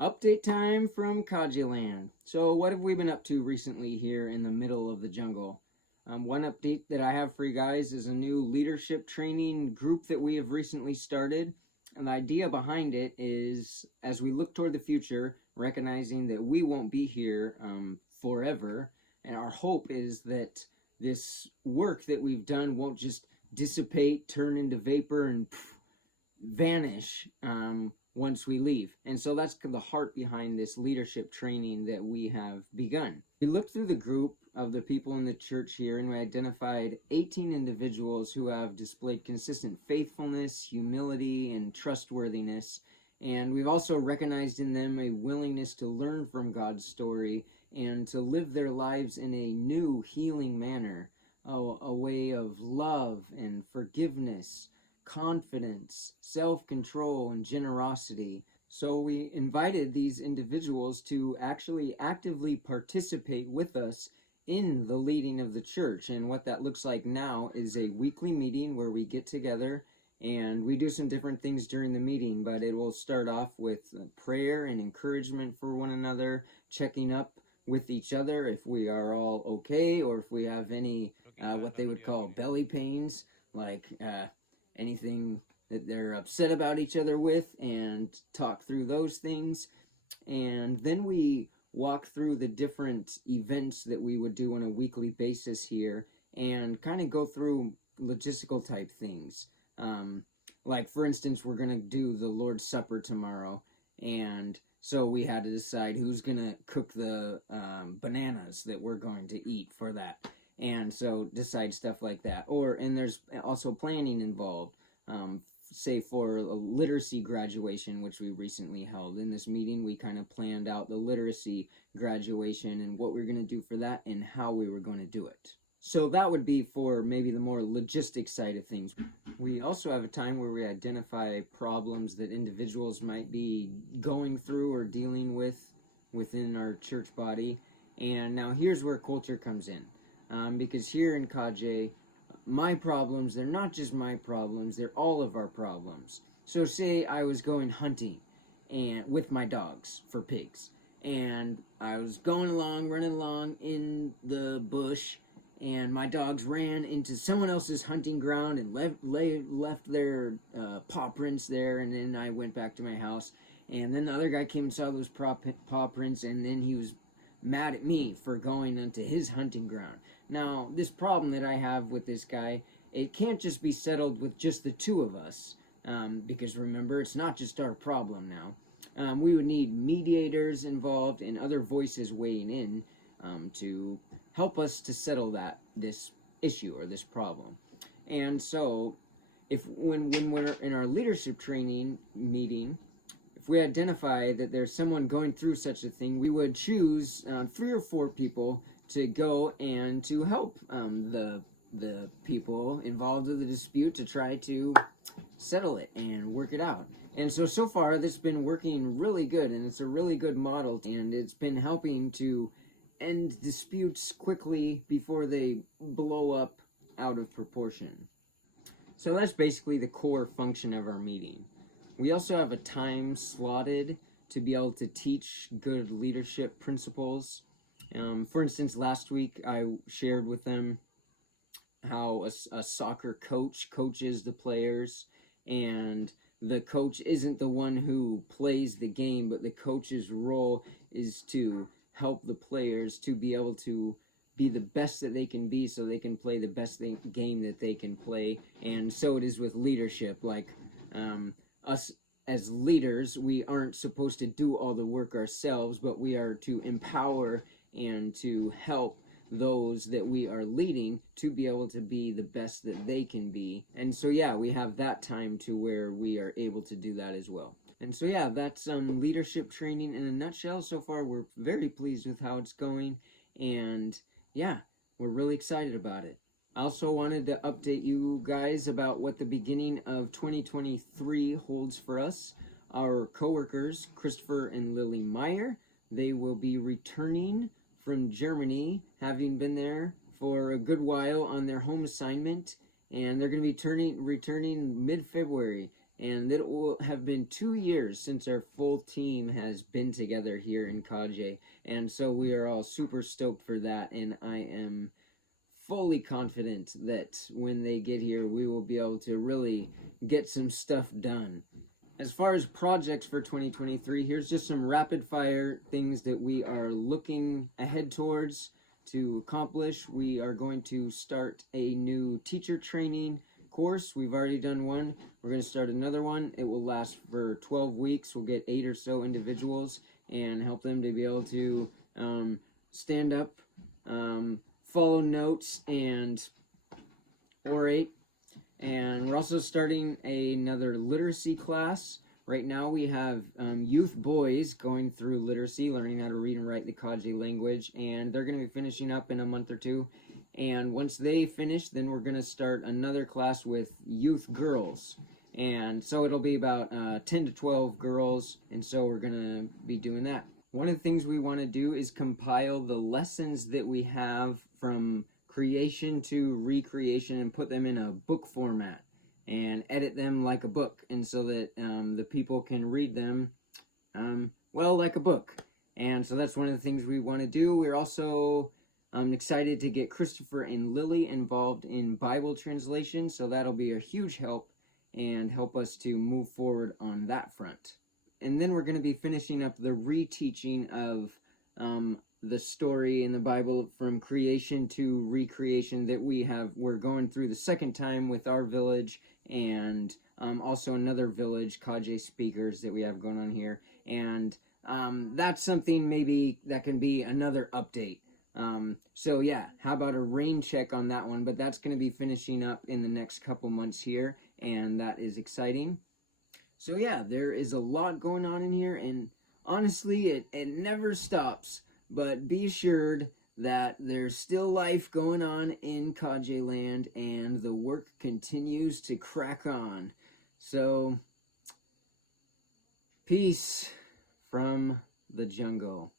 Update time from Kaje land. So, what have we been up to recently here in the middle of the jungle? One update that I have for you guys is a new leadership training group that we have recently started. And the idea behind it is as we look toward the future, recognizing that we won't be here forever, and our hope is that this work that we've done won't just dissipate, turn into vapor, and vanish once we leave. And so that's the heart behind this leadership training that we have begun. We looked through the group of the people in the church here and we identified 18 individuals who have displayed consistent faithfulness, humility, and trustworthiness. And we've also recognized in them a willingness to learn from God's story and to live their lives in a new, healing manner, a way of love and forgiveness, confidence, self-control, and generosity. So we invited these individuals to actually actively participate with us in the leading of the church. And what that looks like now is a weekly meeting where we get together and we do some different things during the meeting, but it will start off with prayer and encouragement for one another, checking up with each other if we are all okay, or if we have any what they would call belly pains, like anything that they're upset about each other with, and talk through those things. And then we walk through the different events that we would do on a weekly basis here and kind of go through logistical type things. Like, for instance, we're going to do the Lord's Supper tomorrow, and so we had to decide who's going to cook the bananas that we're going to eat for that. And so decide stuff like that. And there's also planning involved. Say for a literacy graduation, which we recently held. In this meeting, we kind of planned out the literacy graduation and what we were going to do for that and how we were going to do it. So that would be for maybe the more logistic side of things. We also have a time where we identify problems that individuals might be going through or dealing with within our church body. And now here's where culture comes in. Because here in Kaje, my problems, they're not just my problems, they're all of our problems. So say I was going hunting and with my dogs for pigs, and I was going along, running along in the bush, and my dogs ran into someone else's hunting ground and left their paw prints there, and then I went back to my house, and then the other guy came and saw those paw prints, and then he was mad at me for going onto his hunting ground. Now, this problem that I have with this guy, it can't just be settled with just the two of us, because remember, it's not just our problem now. We would need mediators involved and other voices weighing in to help us to settle this issue or this problem. And so, when we're in our leadership training meeting, if we identify that there's someone going through such a thing, we would choose 3 or 4 people to go and to help the people involved in the dispute to try to settle it and work it out. And so far, this has been working really good, and it's a really good model, and it's been helping to end disputes quickly before they blow up out of proportion. So that's basically the core function of our meeting. We also have a time slotted to be able to teach good leadership principles. For instance, last week I shared with them how a soccer coach coaches the players, and the coach isn't the one who plays the game, but the coach's role is to help the players to be able to be the best that they can be so they can play the best game that they can play. And so it is with leadership. Like, us as leaders, we aren't supposed to do all the work ourselves, but we are to empower and to help those that we are leading to be able to be the best that they can be. And so yeah, we have that time to where we are able to do that as well. And so yeah, that's leadership training in a nutshell. So far, we're very pleased with how it's going, and yeah, we're really excited about it. I also wanted to update you guys about what the beginning of 2023 holds for us. Our coworkers, Christopher and Lily Meyer, they will be returning from Germany, having been there for a good while on their home assignment, and they're going to be returning mid-February. and it will have been 2 years since our full team has been together here in Kaje, and so we are all super stoked for that, and I am fully confident that when they get here, we will be able to really get some stuff done. As far as projects for 2023, here's just some rapid fire things that we are looking ahead towards to accomplish. We are going to start a new teacher training course. We've already done one. We're going to start another one. It will last for 12 weeks. We'll get 8 or so individuals and help them to be able to stand up, follow notes, and orate. And we're also starting another literacy class. Right now we have youth boys going through literacy, learning how to read and write the Kaje language, and they're going to be finishing up in a month or two. And once they finish, then we're going to start another class with youth girls. And so it'll be about 10 to 12 girls, and so we're going to be doing that. One of the things we want to do is compile the lessons that we have from creation to recreation and put them in a book format and edit them like a book, and so that the people can read them well, like a book. And so that's one of the things we want to do. We're also excited to get Christopher and Lily involved in Bible translation, so that'll be a huge help and help us to move forward on that front. And then we're going to be finishing up the reteaching of the story in the Bible from creation to recreation that we're going through the second time with our village, and also another village, Kaje speakers, that we have going on here. And that's something maybe that can be another update. So yeah, how about a rain check on that one? But that's going to be finishing up in the next couple months here, and that is exciting. So yeah, there is a lot going on in here, and honestly, it never stops. But be assured that there's still life going on in Kaje land, and the work continues to crack on. So, peace from the jungle.